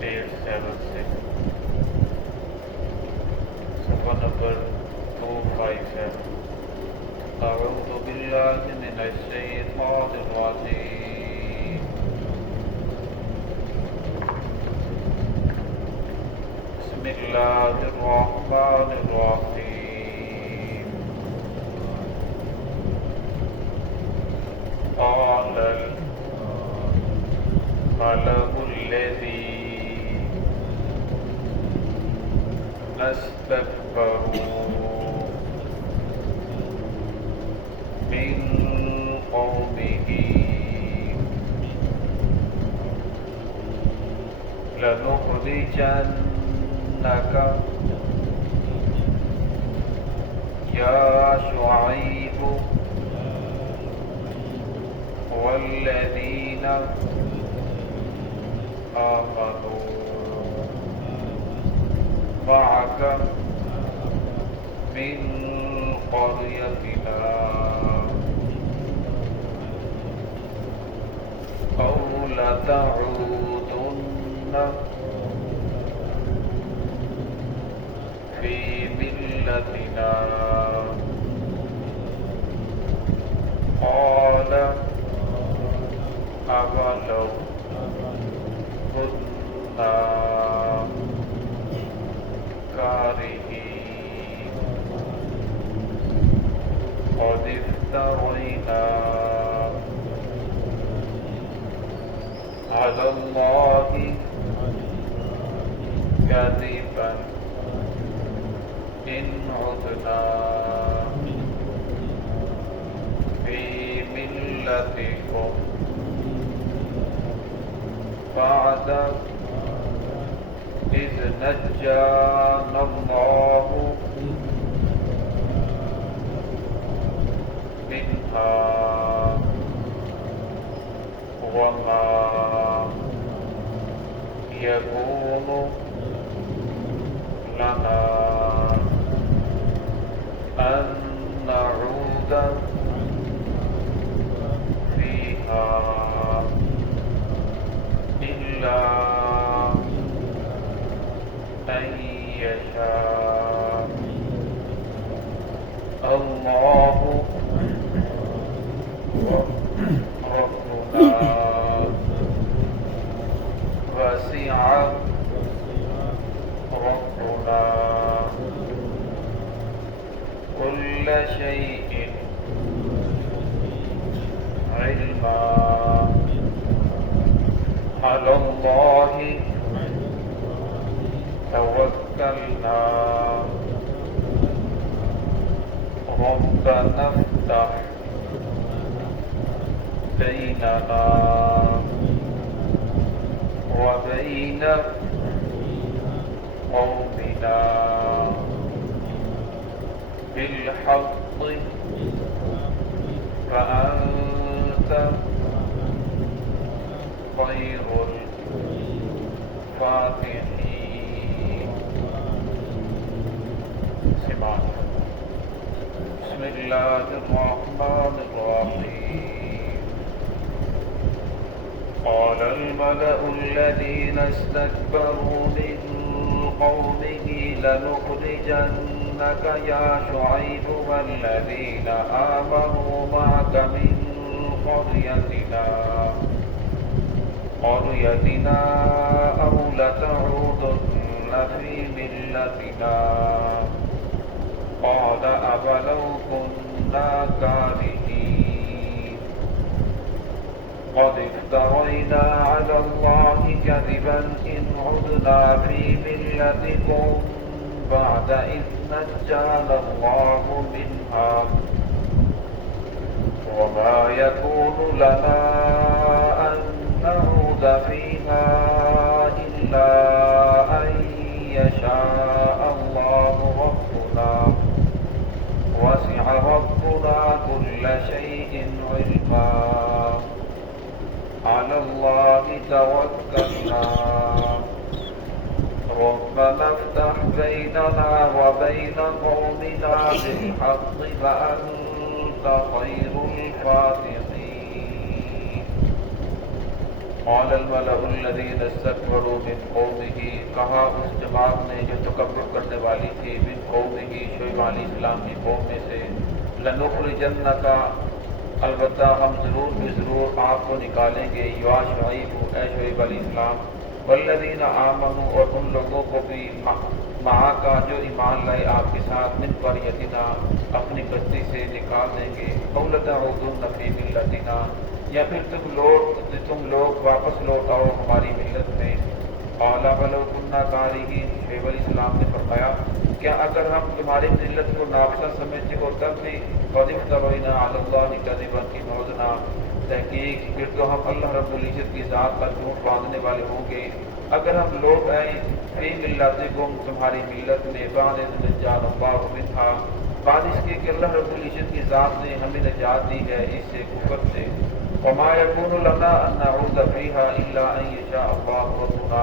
876. Sofa number 257. أعوذ بالله من الشيطان الرجيم. بسم الله الرحمن الرحيم. قال الملأ الذي استكبروا من قومه لنخرجنك يا شعيب والذين آمنوا معك من قريتنا أو لتعودن في ملتنا. قال أولو كنا كارهين قد افترينا على الله كذبا إن عدنا في ملتكم بعد إذ نجانا الله منها وما يكون لنا أن نعود فيها إلا أن يشاء الله ربنا وسع ربنا كل شيء علما. على الله توكلنا ربنا افتح بيننا وبين قومنا بالحق فأنت خير الفاتحين. سمعت. بسم الله الرحمن الرحيم. قال الملأ الذين استكبروا من قومه لنخرجنك يا شعيب والذين آمنوا معك من قريتنا أو لتعودن في ملتنا. قال أولو كنا كارهين قد افترينا على الله كذبا إن عدنا في ملتكم بعد إذ نجانا الله منها وما يكون لنا أن نعود فيها إلا أن يشاء الله ربنا وسع ربنا كل شيء علما. على الله توكلنا ربنا افتح بيننا وبين قومنا بالحق فأنت خير الفاتحين. قال الملأ الذين استكبروا من قومه، کہا اس جماعت نے جو تکبر کرنے والی تھی، من قومه شعیب علیہ السلام کی قوم میں سے، لنخرجنک، البتہ ہم ضرور بھی ضرور آپ کو نکالیں گے، یا شعیب اے شعیب علیہ السلام، والذین آمنوا اور ان لوگوں کو بھی ماں کا جو ایمان لائے آپ کے ساتھ، من قریتنا اپنی بستی سے نکال دیں گے، او لتعودن فی ملتنا یا پھر تم لوگ واپس لوٹ آؤ ہماری ملت میں۔ قال ولو كنا كارهين، شعیب علیہ السلام نے فرمایا کیا اگر ہم تمہاری ملت کو ناپسند سمجھتے ہو تب بھی، قد افترينا على الله كذبا ان عدنا، تحقیق پھر تو ہم اللہ رب العزت کی ذات پر جھوٹ باندھنے والے ہوں گے اگر ہم لوٹ آئیں فی ملتکم تمہاری ملت میں، بعد اذ نجانا اللہ منہا، بعد اس کے کہ اللہ رب العزت کی ذات نے ہمیں نجات دی ہے اس سے، کفر سے۔ وما يكون لنا ان نعود فيها الا ان يشاء الله ربنا،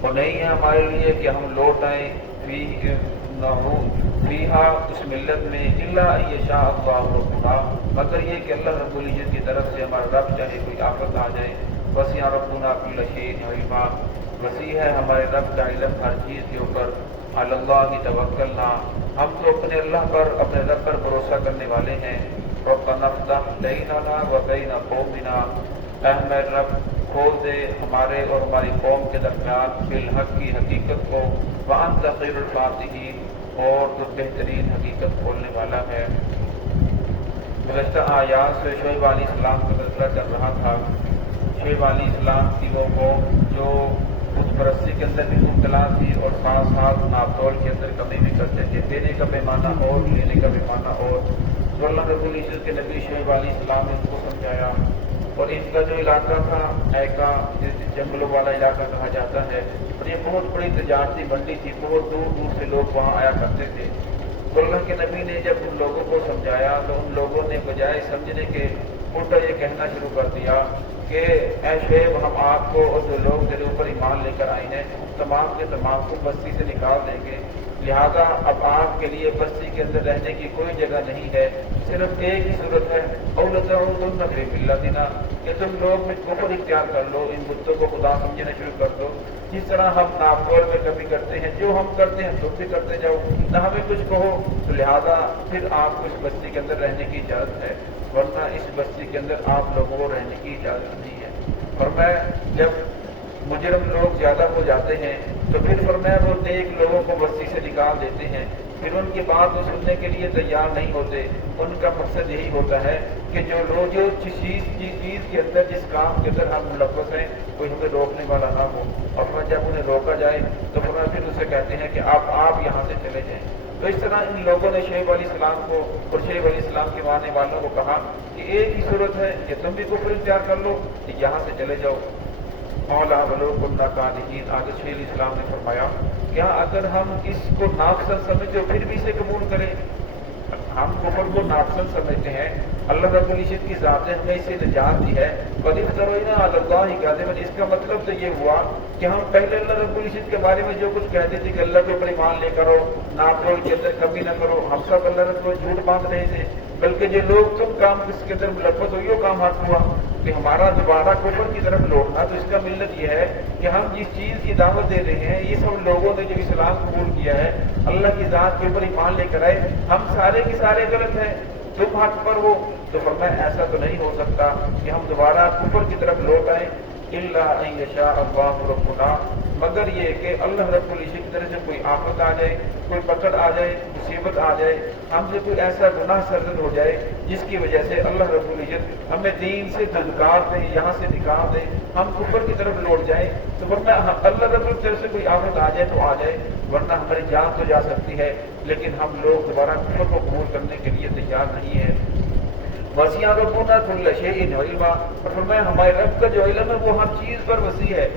اور نہیں ہے ہمارے لیے کہ ہم لوٹ آئیں فیہا اس ملت میں، الا ان يشاء الله ربنا، مگر یہ کہ اللہ رب العزت کی طرف سے ہمارا رب چاہے کوئی آفت آ جائے۔ وسع ربنا كل شيء علما، وسیع ہے ہمارے رب کا علم ہر چیز کے اوپر۔ علی اللہ توکلنا، ہم تو اپنے اللہ پر اپنے رب پر بھروسہ کرنے والے ہیں۔ ربنا افتح بیننا وبین قومنا، اے ہمارے رب کھول دے ہمارے اور ہماری قوم کے درمیان بالحق کی حقیقت کو، وانت خیر الفاتحین، اور تو بہترین حقیقت کھولنے والا ہے۔ گزشتہ آیات سے شعیب علیہ السلام کا تذکرہ چل رہا تھا۔ شعیب علیہ السلام کی وہ قوم جو بت پرستی کے اندر بھی مبتلا تھی اور ساتھ ساتھ ناپتول کے اندر کمی بھی کرتے تھے، دینے کا پیمانہ اور لینے کا پیمانہ اور، تو اللہ رب العزت کے نبی شعیب علیہ السلام نے ان کو سمجھایا، اور ان کا جو علاقہ تھا ایکا، جنگلوں والا علاقہ کہا جاتا ہے، اور یہ بہت بڑی تجارتی منڈی تھی، بہت دور دور سے لوگ وہاں آیا کرتے تھے۔ تو اللہ کے نبی نے جب ان لوگوں کو سمجھایا تو ان لوگوں نے بجائے سمجھنے کے الٹا یہ کہنا شروع کر دیا کہ اے شعیب، ہم آپ کو اور جو لوگ تیرے اوپر ایمان لے کر آئے ہیں تمام کے تمام کو بستی سے نکال دیں گے، لہذا اب آپ کے لیے بستی کے اندر رہنے کی کوئی جگہ نہیں ہے، صرف ایک ہی صورت ہے، او لتعودن فی ملتنا، کہ تم لوگ مجھ کو خود اختیار کر لو، ان بتوں کو خدا سمجھنا شروع کر دو، جس طرح ہم ناپتول میں کبھی کرتے ہیں، جو ہم کرتے ہیں تم بھی کرتے جاؤ، نہ ہمیں کچھ کہو، تو لہذا پھر آپ کو اس بستی کے اندر رہنے کی اجازت ہے، ورنہ اس بستی کے اندر آپ لوگوں کو رہنے کی اجازت نہیں ہے۔ فرمایا جب مجرم لوگ زیادہ ہو جاتے ہیں تو پھر فرمایا وہ نیک لوگوں کو بستی سے نکال دیتے ہیں، پھر ان کی بات کو سننے کے لیے تیار نہیں ہوتے۔ ان کا مقصد یہی ہوتا ہے کہ جو لوگ جو چیز کے اندر، جس کام کے اندر ہم ملوث ہیں، کوئی ہمیں روکنے والا نہ ہو، اور جب انہیں روکا جائے تو پھر اسے کہتے ہیں کہ آپ یہاں سے چلے جائیں۔ تو اس طرح ان لوگوں نے شعیب علیہ السلام کو اور شعیب علیہ السلام کے ماننے والوں کو کہا کہ ایک ہی صورت ہے کہ تم بھی کفر اختیار کر لو، کہ یہاں سے چلے جاؤ۔ مولا ولو كنا كارهين، آگے شعیب علیہ السلام نے فرمایا کیا اگر ہم اس کو ناپسند سمجھتے ہو پھر بھی اسے قبول کریں؟ ہم کفر کو ناپسند سمجھتے ہیں، اللہ رب العزت کی ذات نے ہمیں اسے نجات دی ہے، قد افترينا على الله كذبا، اس کا مطلب تو یہ ہوا کہ ہم پہلے اللہ رب العزت کے بارے میں جو کچھ کہتے تھے کہ اللہ کے اوپر ایمان لے کرو، ناپتول کے اندر کمی نہ کرو، ہم سب اللہ رب کو جھوٹ باندھ رہے تھے، بلکہ جو لوگ تم کام اس کے اندر ملوث ہو یہ کام ہاتھ ہوا کہ ہمارا دوبارہ کفر کی طرف لوٹنا۔ تو اس کا ملت یہ ہے کہ ہم جس چیز کی دعوت دے رہے ہیں، یہ سب لوگوں نے جو اسلام قبول کیا ہے، اللہ کی ذات کے اوپر ایمان لے کر آئے، ہم سارے کے سارے غلط ہیں، تم حق پر ہو۔ تو فرمایا ایسا تو نہیں ہو سکتا کہ ہم دوبارہ کفر کی طرف لوٹ آئیں، الا ان یشاء اللہ ربنا، مگر یہ کہ اللہ رب العزت کی طرف سے کوئی آفت آ جائے، کوئی پکڑ آ جائے، مصیبت آ جائے، ہم سے کوئی ایسا گناہ سرزد ہو جائے جس کی وجہ سے اللہ رب العزت ہمیں دین سے دھتکار دے، یہاں سے نکال دے، ہم کفر کی طرف لوٹ جائیں، تو ورنہ اللہ رب العزت کی طرف سے کوئی آفت آ جائے تو آ جائے، ورنہ ہماری جان تو جا سکتی ہے، لیکن ہم لوگ دوبارہ کفر کو قبول کرنے کے لیے تیار نہیں ہیں۔ وسیع ربنا کل شیء علما، اور فرمایا ہمارے رب کا جو علم ہے وہ ہر چیز پر وسیع ہے۔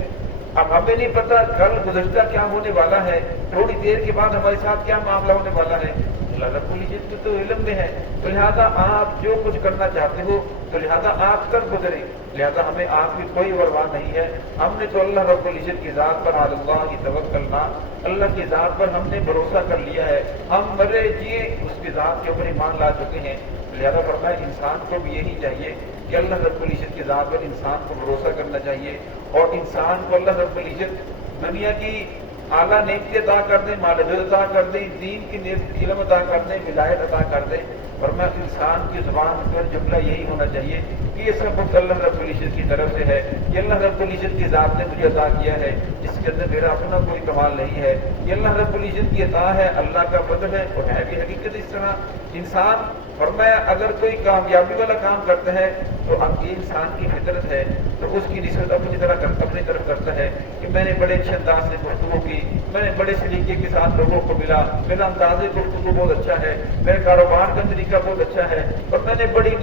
اب ہمیں نہیں پتا کل گزشتہ کیا ہونے والا ہے، تھوڑی دیر کے بعد ہمارے ساتھ کیا معاملہ ہونے والا ہے، اللہ رب العزت کے تو علم میں ہے، تو لہذا آپ جو کچھ کرنا چاہتے ہو تو لہذا آپ کر گزرے، لہذا ہمیں آپ کی کوئی پرواہ نہیں ہے. ہم نے تو اللہ رب العزت کی ذات پر علی اللہ کی توکلنا، اللہ کی ذات پر ہم نے بھروسہ کر لیا ہے. ہم مرے جیے اس کی ذات کے اوپر ایمان لا چکے ہیں. لہذا فرمایا انسان کو بھی یہی چاہیے کہ اللہ رب العزت کی ذات پر انسان کو بھروسہ کرنا چاہیے، اور انسان کو اللہ رب العزت دنیا کی اعلیٰ نعمتیں عطا کر دیں، مال عطا کر دیں، دین کی علم عطا کر دیں، ولایت عطا کر دیں. فرمایا انسان کی زبان پر جملہ یہی ہونا چاہیے کہ یہ سب کچھ اللہ رب العزت کی طرف سے ہے، یہ اللہ رب العزت کی ذات نے مجھے عطا کیا ہے، اس کے اندر میرا اپنا کوئی کمال نہیں ہے، یہ اللہ رب العزت کی عطا ہے، اللہ کا فضل ہے. اور ہے بھی حقیقت اس طرح. انسان فرمایا اگر کوئی کامیابی والا کام کرتا ہے تو اب یہ انسان کی فطرت ہے، تو اس کی نسبت اپنی طرف کرتا ہے کہ میں نے بڑے اچھے انداز سے گفتگو کی، میں نے بڑے سلیقے کے ساتھ لوگوں کو ملا، میرا انداز گفتگو بہت اچھا ہے، میرے کاروبار کا طریقہ بہت اچھا ہے، اور میں نے بڑی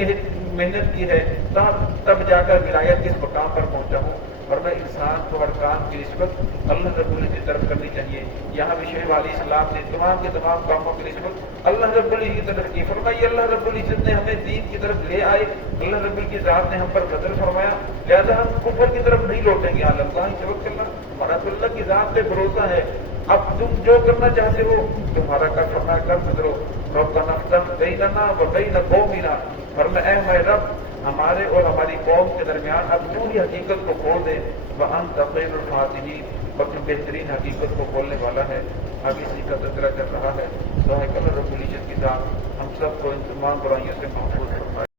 محنت کی ہے، تب جا کر ولایت کس مقام پر پہنچا ہوں. اور میں انسان کو ہر کام کی نسبت اللہ رب العزت کی طرف کرنی چاہیے. یہاں بھی شعیب علیہ السلام نے تمام کے تمام کاموں کی نسبت اللہ رب العزت کی طرف کی. فرمایا اللہ رب العزت نے ہمیں دین کی طرف لے آئے، اللہ رب العزت کی ذات نے ہم پر فضل فرمایا، لہذا ہم کفر کی طرف نہیں لوٹیں گے. اللہ توکلنا، ہمارا تو اللہ کی ذات پہ بھروسہ ہے. اب تم جو کرنا چاہتے ہو تمہارا کر فرمایا کر گزرو. ربنا افتح بیننا وبین قومنا، فرمایا اے ہمارے رب ہمارے اور ہماری قوم کے درمیان اب تو ہی حقیقت کو کھول دے. وانت خیر الفاتحین، اور تو بہترین حقیقت کو کھولنے والا ہے. آگے اسی کا تذکرہ چل رہا ہے. دعا ہے کہ اللہ رب العزت کی ذات ہم سب کو ان تمام برائیوں سے محفوظ فرمائے.